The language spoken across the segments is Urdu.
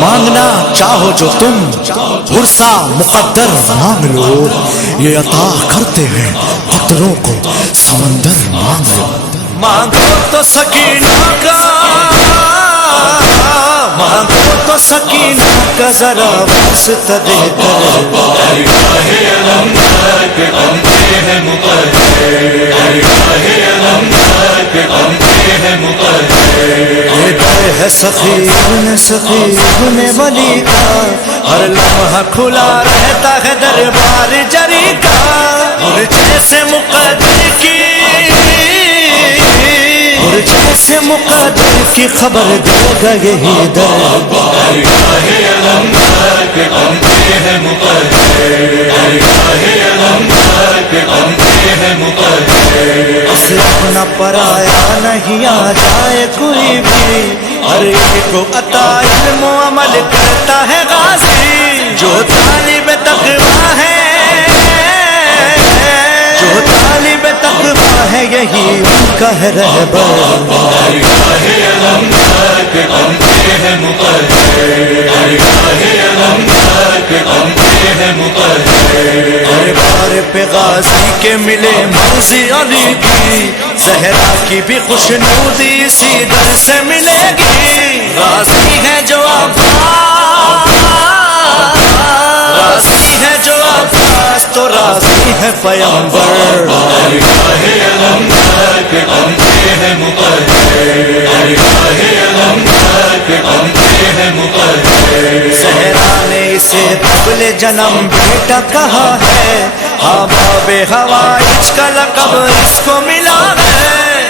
مانگنا چاہو جو تم غرصہ مقدر مانگ لو، یہ عطا کرتے ہیں قطروں کو سمندر مانگ لو۔ مانگو تو سکینہ کا، مانگو تو سکینہ کا ذرا واسطہ دے کر، یہ در ہے سخی ولی کا، ہر لمحہ کھلا رہتا ہے دربار جری کا، جیسے مقدر کی، جیسے مقدر کی خبر دے گا یہی در، اپنا پرایا نہیں آ جائے کوئی بھی، ہر ایک کو عطا علم و عمل کرتا ہے غازی، جو طالب تقویٰ ہے، جو طالب تقویٰ ہے یہی ان کا ہے رہبر۔ دربار پہ غازی کے ملے مرضی علی کی، زہرا کی بھی خوشنودی اسی در سے ملے گی، راضی ہے جو عباس، راضی ہے جو عباس تو راضی ہے پیغمبر۔ زہرا نے اسے قبل جنم بیٹا کہا ہے، حباب حوائج کا لقب اس کو ملا ہے،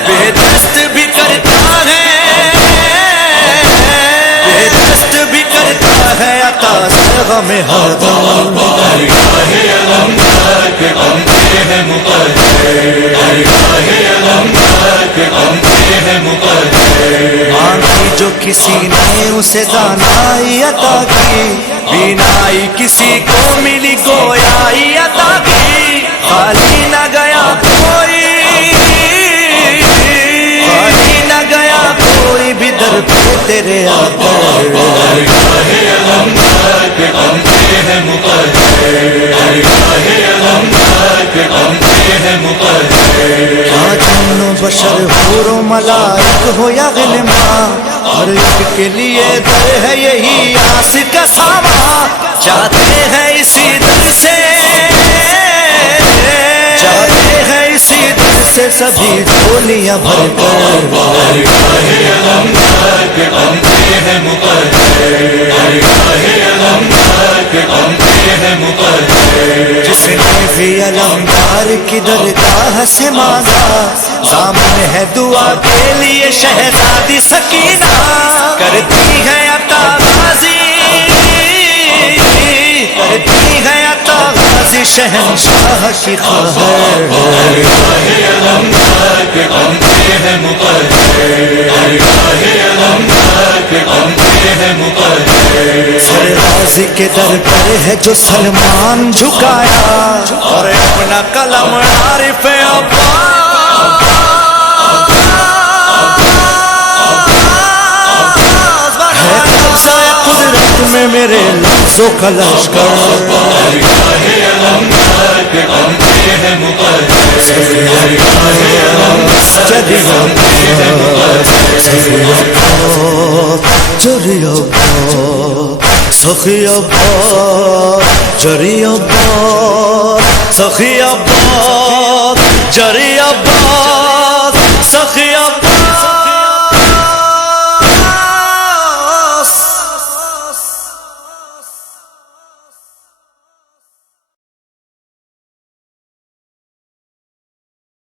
بے دست بھی کرتا ہے، بے دست بھی کرتا ہے عطا غم ہر دم۔ مانگی جو کسی نے اسے دانائی عطا کی، بینائی کسی کو ملی گویائی عطا کی، خالی نہ گیا کوئی، خالی نہ گیا کوئی بھی در پہ تیرے آ کر۔ جن و بشر حور و ملائک ہو یا غلمان، ہر ایک کے لیے در ہے یہی آس کا سامان، جاتے ہیں اسی در سے، جاتے ہیں اسی در سے سبھی جھولیاں بھر کر۔ جس نے بھی علمدار کی درگاہ سے مانگا، ضامن ہے دعا کے لیے شہزادی سکینہ، کرتی ہے عطا غازی، کرتی ہے عطا غازی شہنشاہ کی خواہر۔ سر غازی کے در پر ہے جو سلمان جھکایا، اور اپنا قلم عارف عباس، ہے قبضہ قدرت میں میرے لفظوں کا لشکر۔ جری عباس سخی عباس، جری عباس سخی عباس، جری عباس